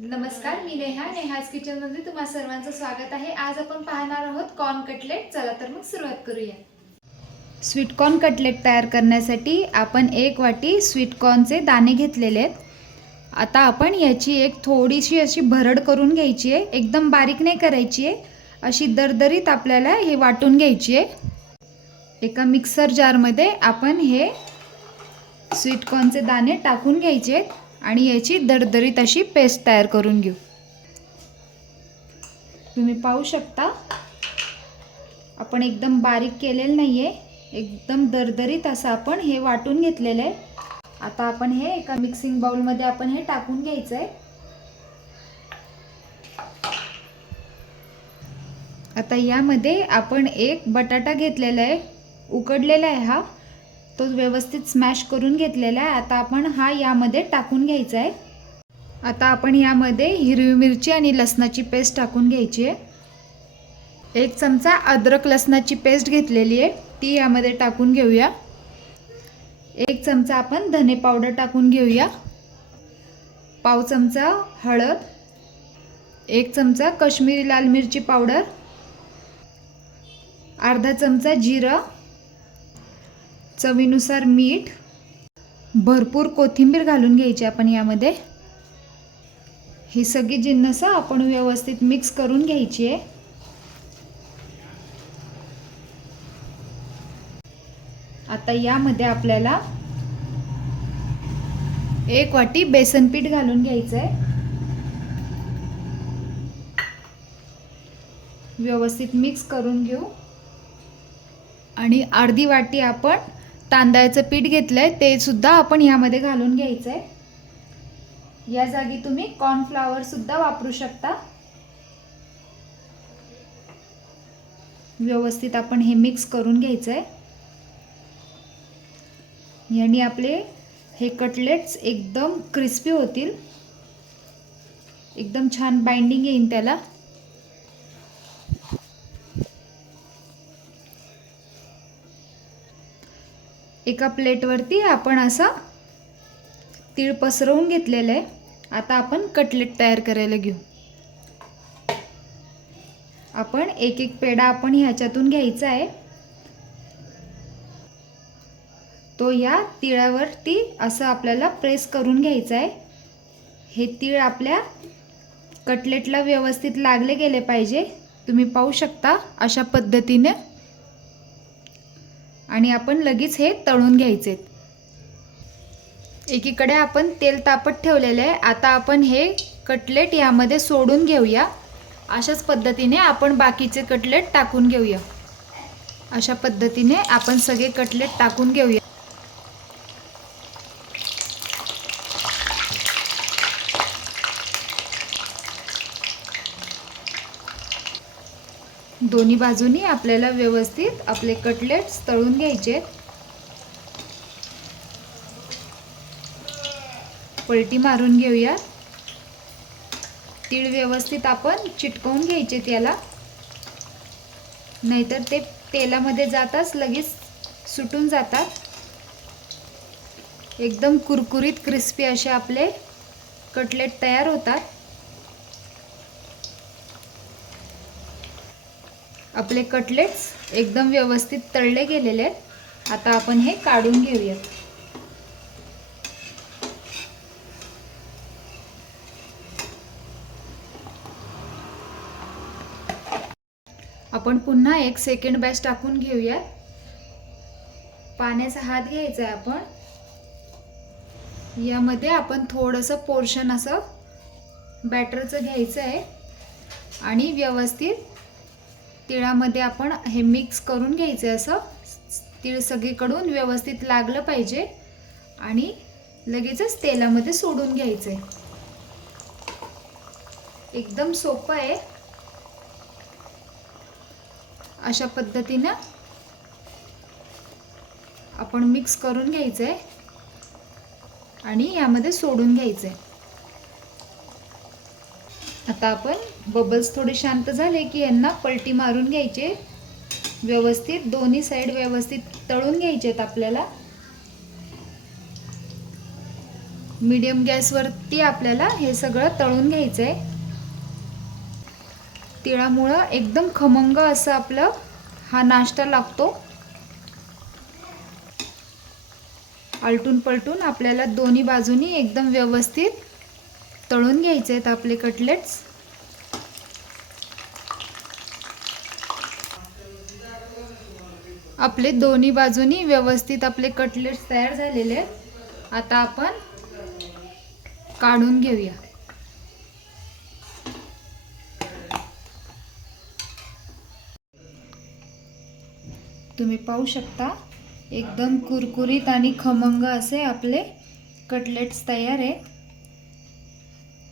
नमस्कार मी नेहा. नेहाज किचनमध्ये तुम्हा सर्वांचं स्वागत आहे. आज आपण पाहणार आहोत कॉर्न कटलेट. चला तर मग सुरुवात करूया. स्वीट कॉर्न कटलेट तयार करण्यासाठी आपण एक वाटी स्वीट कॉर्नचे दाणे घेतलेले आहेत. आता आपण याची एक थोडीशी अशी भरड करून घ्यायची आहे. एकदम बारीक नाही करायची आहे. अशी दरदरीत आपल्याला हे वाटून घ्यायची आहे. एका मिक्सर जारमध्ये आपण हे स्वीट कॉर्नचे दाणे टाकून घ्यायचे आहेत. आणि याची दरदरीत अशी पेस्ट तयार करून घेऊ. तुम्ही पाहू शकता आपण एकदम बारीक केलेलं नाही आहे एकदम दरदरीत असं आपण हे वाटून घेतलेलं आहे. आता आपण हे एका मिक्सिंग बाउलमध्ये आपण हे टाकून घ्यायचं आहे आता यामध्ये आपण एक बटाटा घेतलेला आहे उकडलेला आहे हा. तो व्यवस्थित स्मॅश करून घेतलेला आहे. आता आपण हा यामध्ये टाकून घ्यायचा आहे. आता आपण यामध्ये हिरवी मिरची आणि लसणाची पेस्ट टाकून घ्यायची आहे. एक चमचा अद्रक लसणाची पेस्ट घेतलेली आहे. ती यामध्ये टाकून घेऊया. एक चमचा आपण धने पावडर टाकून घेऊया. पाव चमचा हळद. एक चमचा कश्मीरी लाल मिरची पावडर अर्धा चमचा जिरं. चवीनुसार मीठ भरपूर कोथिंबीर घालून घ्यायची आपण यामध्ये. ही सगळी जिन्नस आपण व्यवस्थित मिक्स करून घ्यायची आहे. आता यामध्ये आपल्याला एक वाटी बेसन पीठ घालून घ्यायचं आहे. व्यवस्थित मिक्स करून घेऊ. आणि अर्धी वाटी आपण तांदळाचं पीठ घेतलं आहे ते सुद्धा आपण यामध्ये घालून घ्यायचं आहे या जागी तुम्ही कॉर्नफ्लावरसुद्धा वापरू शकता. व्यवस्थित आपण हे मिक्स करून घ्यायचं आहे याने आपले हे कटलेट्स एकदम क्रिस्पी होतील. एकदम छान बाइंडिंग येईन त्याला. एका प्लेटवरती आपण असा तीळ पसरवून घेतलेलं आहे. आता आपण कटलेट तयार करायला घेऊ. आपण एक एक पेढा आपण ह्याच्यातून घ्यायचा आहे. तो या तिळावरती असं आपल्याला प्रेस करून घ्यायचा आहे. हे तीळ आपल्या कटलेटला व्यवस्थित लागले गेले पाहिजे. तुम्ही पाहू शकता अशा पद्धतीने आणि आपण लगेच हे तळून घ्यायचे. एकीकडे आपण तेल तापत ठेवलेले आहे. आता आपण हे कटलेट यामध्ये सोडून घेऊया. अशाच पद्धतीने आपण बाकीचे कटलेट टाकून घेऊया. अशा पद्धतीने आपण सगळे कटलेट टाकून घेऊया. दोन्ही बाजूनी आपल्याला व्यवस्थित आपले कटलेट्स तळून घ्यायचे पलटी मारून घेऊया. तीळ व्यवस्थित आपण चिटकवून घ्यायचे त्याला नाहीतर ते तेलामध्ये जाताच लगेच सुटून जातात. एकदम कुरकुरीत क्रिस्पी असे आपले कटलेट तयार होतात. आपले कटलेट्स एकदम व्यवस्थित तळले गेलेले आहेत. आता आपण हे काढून घेऊयात. आपण पुन्हा एक सेकंड बॅच टाकून घेऊयात. पाण्याचा हात घ्यायचा आहे आपण. यामध्ये आपण थोडंसं पोर्शन असं बॅटरचं घ्यायचं आहे आणि व्यवस्थित तिळामध्ये आपण हे मिक्स करून घ्यायचं असं. तीळ सगळीकडून व्यवस्थित लागलं पाहिजे. आणि लगेचच तेलामध्ये सोडून घ्यायचं आहे एकदम सोपं आहे. अशा पद्धतीनं आपण मिक्स करून घ्यायचं आहे आणि यामध्ये सोडून घ्यायचं आहे आता आपण बबल्स थोडे शांत झाले की यांना पलटी मारून घ्यायचे. व्यवस्थित दोन्ही साईड व्यवस्थित तळून घ्यायचे आहेत आपल्याला मीडियम गॅसवरती आपल्याला हे सगळं तळून घ्यायचं आहे तिळामुळं एकदम खमंग असं आपलं हा नाश्ता लागतो. आलटून पलटून आपल्याला दोन्ही बाजूनी एकदम व्यवस्थित तळून घ्यायचे आहेत आपले कटलेट्स. आपले दोन्ही बाजूनी व्यवस्थित आपले कटलेट्स तयार झालेले आहेत. आता आपण काढून घेऊया. तुम्ही पाहू शकता एकदम कुरकुरीत आणि खमंग असे आपले कटलेट्स तयार आहेत.